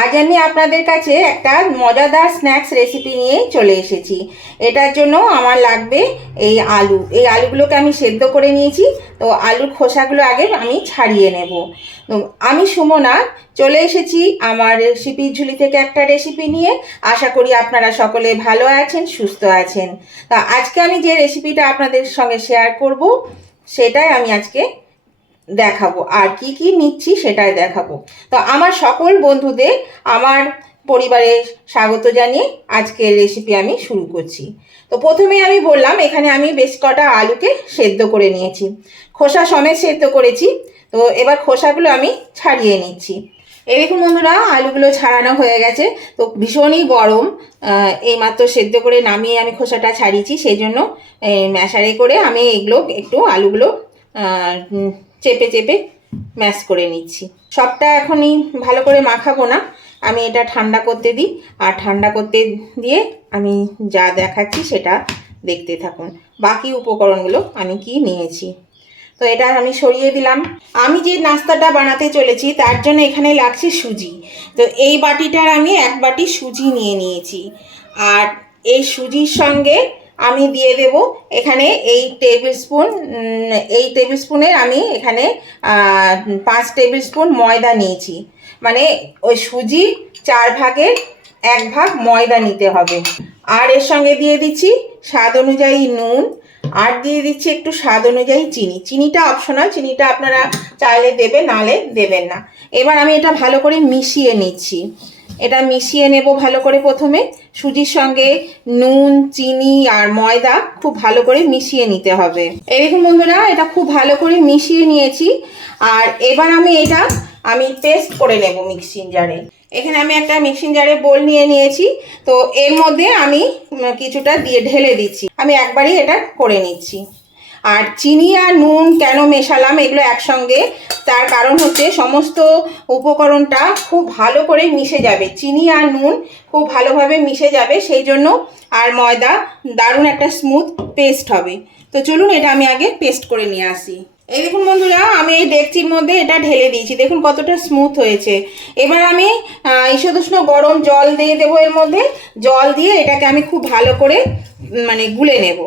আজ আমি আপনাদের কাছে একটা মজাদার স্ন্যাক্স রেসিপি নিয়ে চলে এসেছি। এটার জন্য আমার লাগবে এই আলু। এই আলুগুলোকে আমি সেদ্ধ করে নিয়েছি। তো আলুর খোসাগুলো আগে আমি ছাড়িয়ে নেব। তো আমি সুমনা চলে এসেছি আমার রেসিপির ঝুলি থেকে একটা রেসিপি নিয়ে। আশা করি আপনারা সকলে ভালো আছেন, সুস্থ আছেন। তা আজকে আমি যে রেসিপিটা আপনাদের সঙ্গে শেয়ার করব সেটাই আমি আজকে দেখাবো, আর কি কি নিচ্ছি সেটাই দেখাবো। তো আমার সকল বন্ধুদের আমার পরিবারে স্বাগত জানিয়ে আজকের রেসিপি আমি শুরু করছি। তো প্রথমে আমি বললাম এখানে আমি বেশ কটা আলুকে সেদ্ধ করে নিয়েছি, খোসা সমেত সেদ্ধ করেছি। তো এবার খোসাগুলো আমি ছাড়িয়ে নিচ্ছি। এই দেখুন বন্ধুরা, আলুগুলো ছাড়ানো হয়ে গেছে। তো ভীষণই গরম, এইমাত্র সেদ্ধ করে নামিয়ে আমি খোসাটা ছাড়িয়েছি, সেই জন্য ম্যাশারে করে আমি এগুলো একটু আলুগুলো চেপে চেপে ম্যাশ করে নিচ্ছি। সবটা এখনই ভালো করে মাখাবো না, আমি এটা ঠান্ডা করতে দিই। আর ঠান্ডা করতে দিয়ে আমি যা দেখাচ্ছি সেটা দেখতে থাকুন। বাকি উপকরণগুলো আমি কি নিয়েছি তো এটা আমি সরিয়ে দিলাম। আমি যে নাস্তাটা বানাতে চলেছি তার জন্য এখানে লাগছে সুজি। তো এই বাটিটার আমি এক বাটি সুজি নিয়ে নিয়েছি। আর এই সুজির সঙ্গে আমি দিয়ে দেব এখানে এই টেবিল স্পুনের আমি এখানে 5 টেবিল স্পুন ময়দা নিয়েছি। মানে ওই সুজির 4 ভাগের 1 ভাগ ময়দা নিতে হবে। আর এর সঙ্গে দিয়ে দিচ্ছি স্বাদ অনুযায়ী নুন, আর দিয়ে দিচ্ছি একটু স্বাদ অনুযায়ী চিনি। চিনিটা অপশনাল, চিনিটা আপনারা চাইলে দেবেন, নালে দেবেন না। এবার আমি এটা ভালো করে মিশিয়ে নিচ্ছি। এটা মিশিয়ে নেব ভালো করে। প্রথমে সুজির সঙ্গে নুন, চিনি আর ময়দা খুব ভালো করে মিশিয়ে নিতে হবে। এই দেখুন বন্ধুরা, এটা খুব ভালো করে মিশিয়ে নিয়েছি। আর এবার আমি পেস্ট করে নেব মিক্সিং জারে। এখানে আমি একটা মিক্সিং জারে বোল নিয়ে নিয়েছি। তো এর মধ্যে আমি কিছুটা দিয়ে ঢেলে দিচ্ছি। আমি একবারই এটা করে নিচ্ছি। আর চিনি আর নুন কেন মেশালাম এগুলো একসঙ্গে, তার কারণ হচ্ছে সমস্ত উপকরণটা খুব ভালো করে মিশে যাবে। চিনি আর নুন খুব ভালোভাবে মিশে যাবে, সেই জন্য। আর ময়দা দারুণ একটা স্মুথ পেস্ট হবে। তো চলুন এটা আমি আগে পেস্ট করে নিয়ে আসি। এই দেখুন বন্ধুরা, আমি এই ডেকচির মধ্যে এটা ঢেলে দিয়েছি। দেখুন কতটা স্মুথ হয়েছে। এবার আমি ঈষদুষ্ণ গরম জল দিয়ে দেবো। এর মধ্যে জল দিয়ে এটাকে আমি খুব ভালো করে গুলে নেব,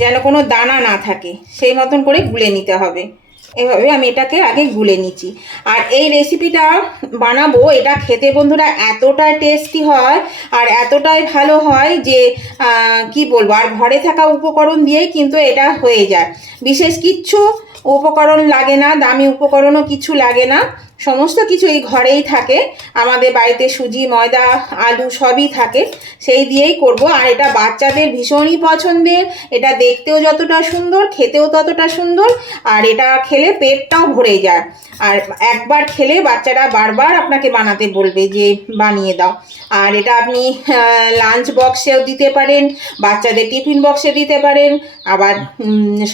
যেন কোনো দানা না থাকে, সেই মতন করে গুলে নিতে হবে। এভাবে আমি এটাকে আগে গুলে নিচ্ছি। আর এই রেসিপিটা বানাবো, এটা খেতে বন্ধুরা এতটাই টেস্টি হয় আর এতটাই ভালো হয় যে কি বলবো। আর ঘরে থাকা উপকরণ দিয়েই কিন্তু এটা হয়ে যায়, বিশেষ কিচ্ছু উপকরণ লাগে না, দামি উপকরণও কিছু লাগে না। সমস্ত কিছু এই ঘরেই থাকে। আমাদের বাড়িতে সুজি, ময়দা, আলু সবই থাকে, সেই দিয়েই করব। আর এটা বাচ্চাদের ভীষণই পছন্দের। এটা দেখতেও যতটা সুন্দর, খেতেও ততটা সুন্দর। আর এটা খেলে পেটটাও ভরে যায়। আর একবার খেলে বাচ্চারা বারবার আপনাকে বানাতে বলবে যে বানিয়ে দাও। আর এটা আপনি লাঞ্চ বক্সেও দিতে পারেন, বাচ্চাদের টিফিন বক্সে দিতে পারেন, আবার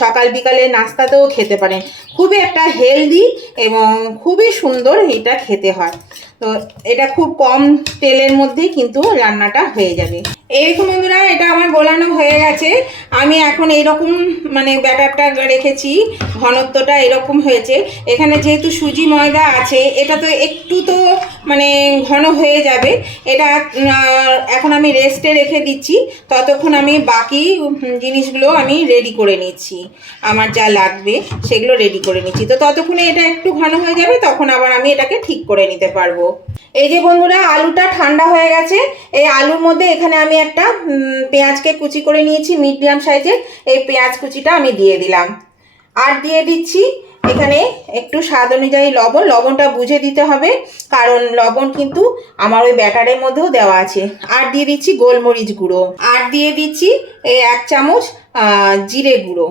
সকাল বিকালে নাস্তাতেও খেতে পারেন। খুবই একটা হেলদি এবং খুবই সুন্দর এটা খেতে হয়। তো এটা খুব কম তেলের মধ্যেই কিন্তু রান্নাটা হয়ে যাবে। এইরকম বন্ধুরা, এটা আমার গোলানো হয়ে গেছে। আমি এখন এইরকম ব্যাটারটা রেখেছি, ঘনত্বটা এরকম হয়েছে। এখানে যেহেতু সুজি ময়দা আছে, এটা তো একটু তো ঘন হয়ে যাবে। এটা এখন আমি রেস্টে রেখে দিচ্ছি। ততক্ষণ আমি বাকি জিনিসগুলো আমি রেডি করে নিচ্ছি, আমার যা লাগবে সেগুলো রেডি করে নিচ্ছি। তো ততক্ষণে এটা একটু ঘন হয়ে যাবে, তখন আবার আমি এটাকে ঠিক করে নিতে পারবো। এই যে বন্ধুরা, আলুটা ঠান্ডা হয়ে গেছে। এই আলুর মধ্যে এখানে আমি একটা পেঁয়াজকে কুচি করে নিয়েছি, মিডিয়াম সাইজের। এই পেঁয়াজ কুচিটা আমি দিয়ে দিলাম। আর দিয়ে দিচ্ছি এখানে একটু স্বাদ অনুযায়ী লবণ। লবণটা বুঝে দিতে হবে, কারণ লবণ কিন্তু আমার ওই ব্যাটারের মধ্যেও দেওয়া আছে। আর দিয়ে দিচ্ছি গোলমরিচ গুঁড়ো, আর দিয়ে দিচ্ছি এই 1 চামচ জিরে গুঁড়ো।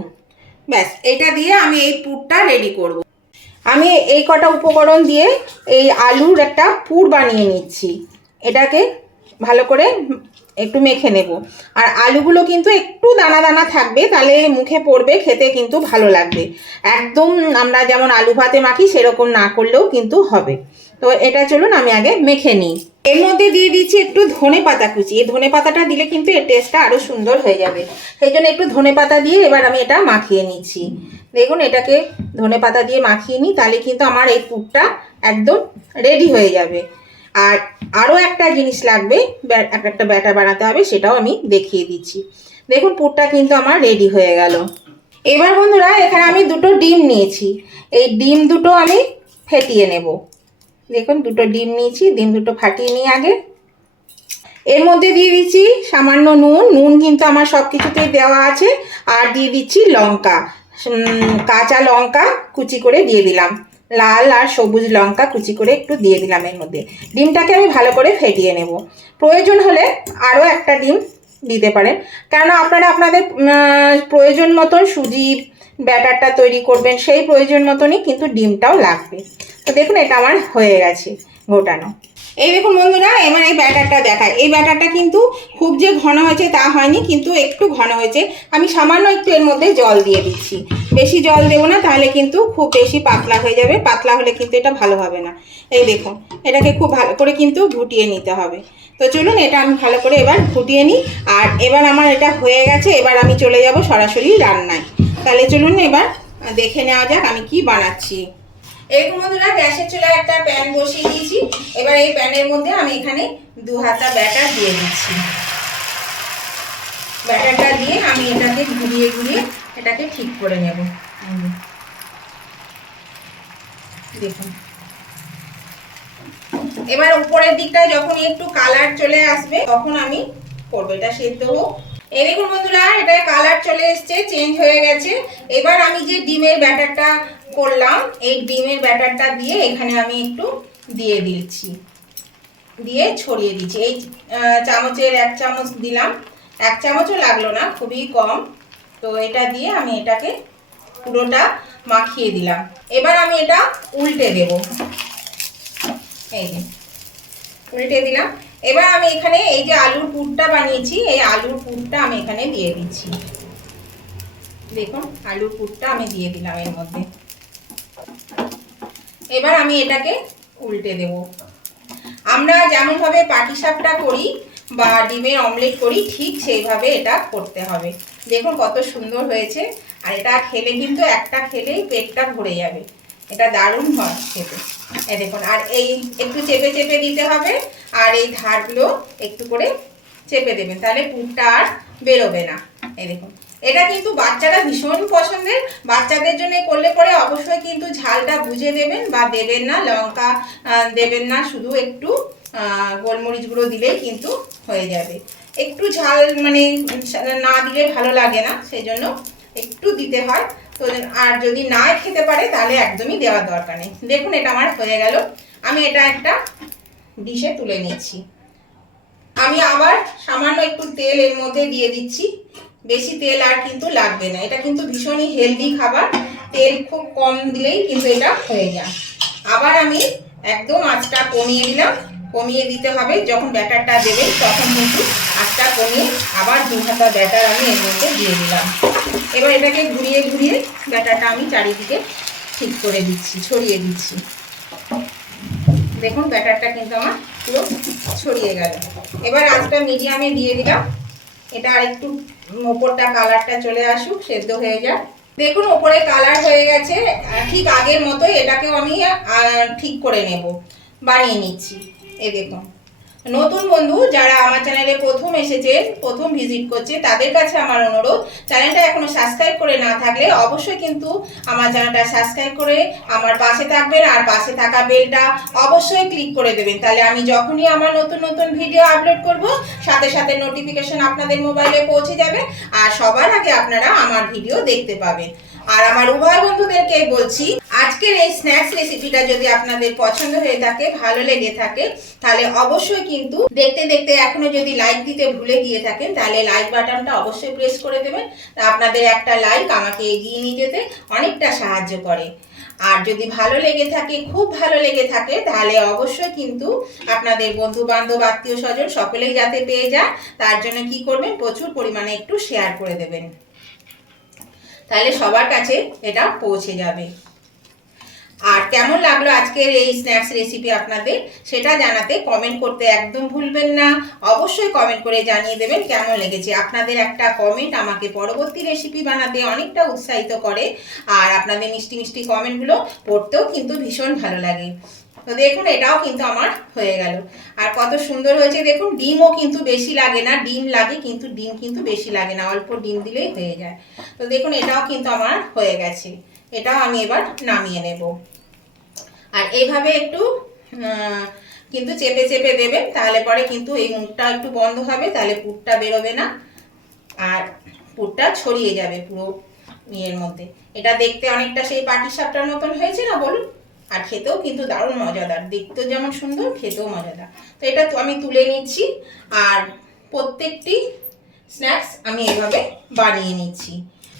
ব্যাস, এটা দিয়ে আমি এই পুরটা রেডি করব। আমি এই কটা উপকরণ দিয়ে এই আলুর একটা পুর বানিয়ে নিচ্ছি। এটাকে ভালো করে একটু মেখে নেব। আর আলুগুলো কিন্তু একটু দানা দানা থাকবে, তাহলে মুখে পড়বে, খেতে কিন্তু ভালো লাগবে। একদম আমরা যেমন আলু ভাতে মাখি সেরকম না করলেও কিন্তু হবে। তো এটা চলুন আমি আগে মেখে নিই। এর মধ্যে দিয়ে দিচ্ছি একটু ধনে পাতা কুচি। এই ধনে পাতাটা দিলে কিন্তু এর টেস্টটা আরও সুন্দর হয়ে যাবে, সেই জন্য একটু ধনে পাতা দিয়ে এবার আমি এটা মাখিয়ে নিচ্ছি। দেখুন, এটাকে ধনে পাতা দিয়ে মাখিয়ে নিই, তাহলে কিন্তু আমার এই পুরটা একদম রেডি হয়ে যাবে। আর আরও একটা জিনিস লাগবে, একটা ব্যাটার বানাতে হবে, সেটাও আমি দেখিয়ে দিচ্ছি। দেখুন পুরটা কিন্তু আমার রেডি হয়ে গেল। এবার বন্ধুরা এখানে আমি দুটো ডিম নিয়েছি, এই ডিম দুটো আমি ফেটিয়ে নেব। দেখুন দুটো ডিম নিয়েছি, ডিম দুটো ফাটিয়ে নিই আগে। এর মধ্যে দিয়ে দিচ্ছি সামান্য নুন, নুন কিন্তু আমার সব কিছুতেই দেওয়া আছে। আর দিয়ে দিচ্ছি লঙ্কা, কাঁচা লঙ্কা কুচি করে দিয়ে দিলাম, লাল আর সবুজ লঙ্কা কুচি করে একটু দিয়ে দিলাম এর মধ্যে। ডিমটাকে আমি ভালো করে ফেটিয়ে নেব। প্রয়োজন হলে আরও একটা ডিম দিতে পারেন, কেননা আপনারা আপনাদের প্রয়োজন মতন সুজি ব্যাটারটা তৈরি করবেন, সেই প্রয়োজন মতনই কিন্তু ডিমটাও লাগবে। তো দেখুন এটা আমার হয়ে গেছে গোটানো। এই দেখুন বন্ধুরা, এবার এই ব্যাটারটা দেখায়। এই ব্যাটারটা কিন্তু খুব যে ঘন হয়েছে তা হয়নি, কিন্তু একটু ঘন হয়েছে। আমি সামান্য একটু এর মধ্যে জল দিয়ে দিচ্ছি, বেশি জল দেবো না, তাহলে কিন্তু খুব বেশি পাতলা হয়ে যাবে, পাতলা হলে কিন্তু এটা ভালো হবে না। এই দেখুন এটাকে খুব ভালো করে কিন্তু ঘুটিয়ে নিতে হবে। তো চলুন এটা আমি ভালো করে এবার ঘুটিয়ে নিই। আর এবার আমার এটা হয়ে গেছে, এবার আমি চলে যাব সরাসরি রান্নায়। তাহলে চলুন এবার দেখে নেওয়া যাক আমি কি বানাচ্ছি। এরকম বন্ধুরা গ্যাসের চুলায় একটা প্যান বসিয়ে দিয়েছি। এবার এই প্যানের মধ্যে আমি এখানে 2 হাতা ব্যাটার দিয়ে দিচ্ছি। ব্যাটারটা দিয়ে আমি এটাকে ঘুরিয়ে ঘুরিয়ে এটাকে ঠিক করে নেব। দেখুন এবার উপরের দিকটা যখন একটু কালার চলে আসবে তখন আমি করবো, এটা সেদ্ধ হোক। এই দেখুন বন্ধুরা এটা কালার চলে এসছে, চেঞ্জ হয়ে গেছে। এবার আমি যে ডিমের ব্যাটারটা করলাম, এই ডিমের ব্যাটারটা দিয়ে এখানে আমি একটু দিয়ে দিচ্ছি, দিয়ে ছড়িয়ে দিচ্ছি। এই চামচের 1 চামচ দিলাম, 1 চামচও লাগলো না, খুবই কম। তো এটা দিয়ে আমি এটাকে পুরোটা মাখিয়ে দিলাম। এবার আমি এটা উল্টে দেব, এই যে উল্টে দিলাম। এবার আমি এখানে এই যে আলুর পুরটা বানিয়েছি, এই আলুর পুরটা আমি এখানে দিয়ে দিচ্ছি। দেখুন আলুর পুরটা আমি দিয়ে দিলাম এর মধ্যে। এবার আমি এটাকে উল্টে দেব। আমরা যেমনভাবে পাটিসাপটা করি বা ডিমের অমলেট করি, ঠিক সেইভাবে এটা করতে হবে। দেখুন কত সুন্দর হয়েছে। আর এটা খেলে কিন্তু একটা খেলেই পেটটা ভরে যাবে, এটা দারুণ হয় খেতে। এই দেখুন, আর এই একটু চেপে চেপে দিতে হবে, আর এই ধারগুলো একটু করে চেপে দেবেন, তাহলে পুরটা আর বেরোবে না। এই দেখুন এটা কিন্তু বাচ্চারা ভীষণ পছন্দের। বাচ্চাদের জন্য করলে পরে অবশ্যই কিন্তু ঝালটা বুঝে দেবেন, বা দেবেন না লঙ্কা দেবেন না, শুধু একটু গোলমরিচ গুঁড়ো দিলেই কিন্তু হয়ে যাবে। একটু ঝাল মানে না দিলে ভালো লাগে না, সেই জন্য একটু দিতে হয়। তো আর যদি না খেতে পারে তাহলে একদমই দেওয়ার দরকার নেই। দেখুন এটা আমার হয়ে গেল। আমি এটা একটা ডিশে তুলে নিচ্ছি। আমি আবার সামান্য একটু তেল এর মধ্যে দিয়ে দিচ্ছি, বেশি তেল আর কিন্তু লাগবে না। এটা কিন্তু ভীষণই হেলদি খাবার, তেল খুব কম দিলেই কিন্তু এটা হয়ে যায়। আবার আমি একদম আঁচটা কমিয়ে দিলাম, কমিয়ে দিতে হবে যখন ব্যাটারটা দেবেন তখন কিন্তু আঁচটা কমিয়ে আবার 2 হাতা ব্যাটার আমি এর মধ্যে দিয়ে দিলাম। এবার এটাকে ঘুরিয়ে ঘুরিয়ে ব্যাটারটা আমি চারিদিকে ঠিক করে দিচ্ছি, ছড়িয়ে দিচ্ছি। দেখুন ব্যাটারটা কিন্তু আমার পুরো ছড়িয়ে গেল। এবার আঁচটা মিডিয়ামে দিয়ে দিলাম, এটা আরেকটু ওপরটা কালারটা চলে আসুক, সেদ্ধ হয়ে যায়। দেখুন ওপরে কালার হয়ে গেছে, ঠিক আগের মতোই এটাকেও আমি ঠিক করে নেব, বানিয়ে নিচ্ছি। এই দেখুন নতুন বন্ধু যারা আমার চ্যানেলে প্রথম এসেছেন, প্রথম ভিজিট করছে, তাদের কাছে আমার অনুরোধ, চ্যানেলটা এখনো সাবস্ক্রাইব করে না থাকলে অবশ্যই কিন্তু আমার চ্যানেলটা সাবস্ক্রাইব করে আমার পাশে থাকবেন, আর পাশে থাকা বেলটা অবশ্যই ক্লিক করে দেবেন। তাহলে আমি যখনই আমার নতুন নতুন ভিডিও আপলোড করব, সাথে সাথে নোটিফিকেশন আপনাদের মোবাইলে পৌঁছে যাবে, আর সবার আগে আপনারা আমার ভিডিও দেখতে পাবেন। আর আমার উভয় বন্ধুদেরকে বলছি, আজকের এই স্ন্যাক্স রেসিপিটা যদি আপনাদের পছন্দ হয়ে থাকে, ভালো লেগে থাকে, তাহলে অবশ্যই কিন্তু দেখতে দেখতে এখনো যদি লাইক দিতে ভুলে গিয়ে থাকেন, তাহলে লাইক বাটনটা অবশ্যই প্রেস করে দেবেন। আপনাদের একটা লাইক আমাকে এগিয়ে নিয়ে যেতে অনেকটা সাহায্য করে। আর যদি ভালো লেগে থাকে, খুব ভালো লেগে থাকে, তাহলে অবশ্যই কিন্তু আপনাদের বন্ধু বান্ধব আত্মীয় স্বজন সকলেই যাতে পেয়ে যায়, তার জন্য কি করবেন, প্রচুর পরিমাণে একটু শেয়ার করে দেবেন, তাহলে সবার কাছে এটা পৌঁছে যাবে। আর কেমন লাগলো আজকের এই স্ন্যাক্স রেসিপি আপনাদের, সেটা জানাতে কমেন্ট করতে একদম ভুলবেন না। অবশ্যই কমেন্ট করে জানিয়ে দেবেন কেমন লেগেছে। আপনাদের একটা কমেন্ট আমাকে পরবর্তী রেসিপি বানাতে অনেকটা উৎসাহিত করে, আর আপনাদের মিষ্টি মিষ্টি কমেন্টগুলো পড়তেও কিন্তু ভীষণ ভালো লাগে। তো দেখুন এটাও কিন্তু আমার হয়ে গেল। আর কত সুন্দর হয়েছে দেখুন, ডিমও কিন্তু বেশি লাগে না, ডিম লাগে কিন্তু ডিম কিন্তু বেশি লাগে না, অল্প ডিম দিলেই হয়ে যায়। তো দেখুন এটাও কিন্তু আমার হয়ে গেছে, এটাও আমি এবার নামিয়ে নেব। আর এইভাবে একটু কিন্তু চেপে চেপে দেবেন, তাহলে পরে কিন্তু এই মুখটা একটু বন্ধ হবে, তাহলে পুরটা বেরোবে না আর পুরটা ছড়িয়ে যাবে পুরো ইয়ের মধ্যে। এটা দেখতে অনেকটা সেই পাটিসাপটার মতন হয়েছে না বলুন, আর খেতেও কিন্তু দারুণ মজাদার, দেখতেও যেমন সুন্দর খেতেও মজাদার। তো এটা তো আমি তুলে নিচ্ছি, আর প্রত্যেকটি স্ন্যাক্স আমি এভাবে বানিয়ে নিচ্ছি।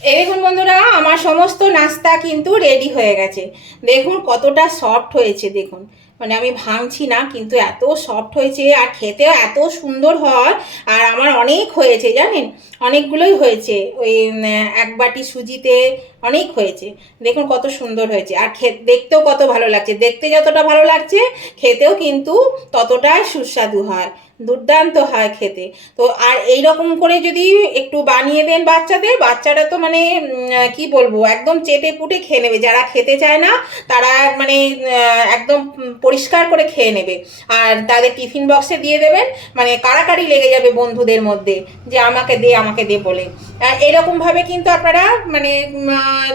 এই দেখুন বন্ধুরা, আমার সমস্ত নাস্তা কিন্তু রেডি হয়ে গেছে। দেখুন কতটা সফট হয়েছে, দেখুন মানে আমি ভাঙছি না, কিন্তু এত সফট হয়েছে আর খেতেও এত সুন্দর হয়। আর আমার অনেক হয়েছে জানেন, অনেকগুলোই হয়েছে, ওই এক বাটি সুজিতে অনেক হয়েছে। দেখুন কত সুন্দর হয়েছে, আর দেখতেও কত ভালো লাগছে, দেখতে যতটা ভালো লাগছে খেতেও কিন্তু ততটাই সুস্বাদু হয়, দুর্দান্ত হয় খেতে। তো আর এই রকম করে যদি একটু বানিয়ে দেন বাচ্চাদের, বাচ্চারা তো মানে কি বলবো, একদম চেটে পুটে খেয়ে নেবে। যারা খেতে চায় না তারা মানে একদম পরিষ্কার করে খেয়ে নেবে, আর তাদের টিফিন বক্সে দিয়ে দেবেন, মানে কাড়াকাড়ি লেগে যাবে বন্ধুদের মধ্যে যে আমাকে দে আমাকে দে বলে। এরকমভাবে কিন্তু আপনারা মানে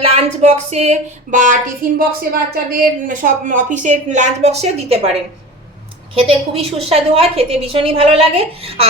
লাঞ্চ বক্সে বা টিফিন বক্সে বাচ্চাদের সব অফিসের লাঞ্চ বক্সে দিতে পারেন। খেতে খুবই সুস্বাদু হয়, খেতে ভীষণই ভালো লাগে।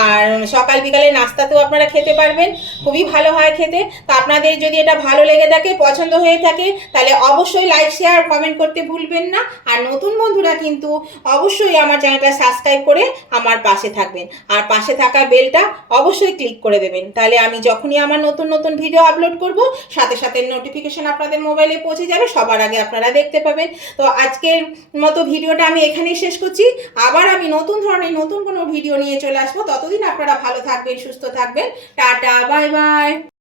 আর সকাল বিকালে নাস্তাতেও আপনারা খেতে পারবেন, খুবই ভালো হয় খেতে। তো আপনাদের যদি এটা ভালো লেগে থাকে, পছন্দ হয়ে থাকে, তাহলে অবশ্যই লাইক শেয়ার কমেন্ট করতে ভুলবেন না। আর নতুন বন্ধুরা কিন্তু অবশ্যই আমার চ্যানেলটা সাবস্ক্রাইব করে আমার পাশে থাকবেন, আর পাশে থাকা বেলটা অবশ্যই ক্লিক করে দেবেন, তাহলে আমি যখনই আমার নতুন নতুন ভিডিও আপলোড করব সাথে সাথে নোটিফিকেশন আপনাদের মোবাইলে পৌঁছে যাবে, সবার আগে আপনারা দেখতে পাবেন। তো আজকের মতো ভিডিওটা আমি এখানেই শেষ করছি। আবার আমি নতুন ধরনের নতুন কোনো ভিডিও নিয়ে চলে আসবো। ততদিন আপনারা ভালো থাকবেন, সুস্থ থাকবেন। Tata, bye bye.